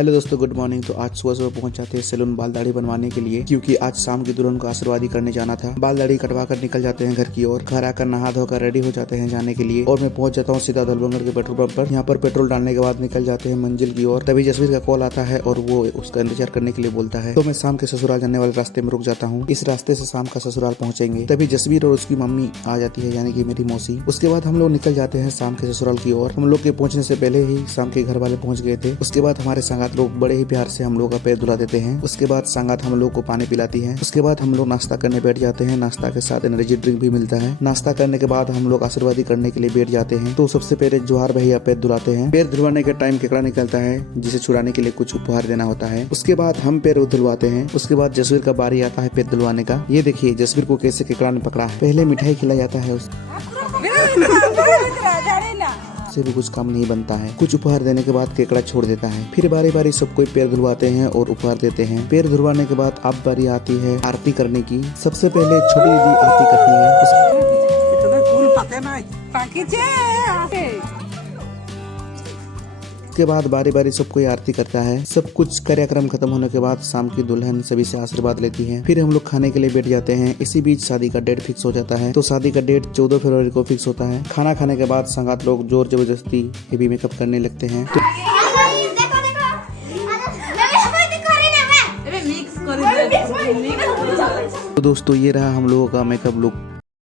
Hello दोस्तों, good morning. तो आज सुबह सुबह पहुंच जाते हैं सैलून बाल दाढ़ी बनवाने के लिए, क्योंकि आज शाम की दुल्हन को आशीर्वादी करने जाना था। बाल दाढ़ी कटवा कर निकल जाते हैं घर की ओर। घर आकर नहा धोकर रेडी हो जाते हैं जाने के लिए, और मैं पहुंच जाता हूं सीधा दलबंगड़ के पेट्रोल पंप पर। यहाँ पर पेट्रोल डालने के बाद निकल जाते हैं मंजिल की ओर। तभी जसवीर का कॉल आता है और वो उसका इंतजार करने के लिए बोलता है। तो मैं शाम के ससुराल जाने वाले रास्ते में रुक जाता हूँ। इस रास्ते से शाम का ससुराल पहुंचेंगे। तभी जसवीर और उसकी मम्मी आ जाती है, यानी कि मेरी मौसी। उसके बाद हम लोग निकल जाते हैं शाम के ससुराल की ओर। हम लोग के पहुंचने से पहले ही शाम के घर वाले पहुंच गए थे। उसके बाद हमारे संगात लोग बड़े ही प्यार से हम लोग का पैर धुला देते हैं। उसके बाद संगात हम लोग को पानी पिलाती है। उसके बाद हम लोग नाश्ता करने बैठ जाते हैं। नाश्ता के साथ एनर्जी ड्रिंक भी मिलता है। नाश्ता करने के बाद हम लोग आशीर्वादी करने के लिए बैठ जाते हैं। तो सबसे पहले जोहार भैया पैर धुलाते हैं। पैर धुलवाने के टाइम केकड़ा निकलता है, जिसे छुड़ाने के लिए कुछ उपहार देना होता है। उसके बाद हम पैर धुलवाते हैं। उसके बाद जसवीर का बारी आता है पैर धुलवाने का। ये देखिए जसवीर को कैसे केकड़ा ने पकड़ा है। पहले मिठाई खिलाया जाता है, से भी कुछ काम नहीं बनता है। कुछ उपहार देने के बाद केकड़ा छोड़ देता है। फिर बारी बारी सब कोई पैर धुलवाते हैं और उपहार देते हैं। पैर धुलवाने के बाद अब बारी आती है आरती करने की। सबसे पहले छोटी दीदी आरती करती है। उसके बाद बारी बारी सब कोई आरती करता है। सब कुछ कार्यक्रम खत्म होने के बाद शाम की दुल्हन सभी से आशीर्वाद लेती है। फिर हम लोग खाने के लिए बैठ जाते हैं। इसी बीच शादी का डेट फिक्स हो जाता है। तो शादी का डेट 14 फरवरी को फिक्स होता है। खाना खाने के बाद संगात लोग जोर जबरदस्ती हेवी मेकअप करने लगते हैं। तो दोस्तों ये रहा हम लोगों का मेकअप लुक।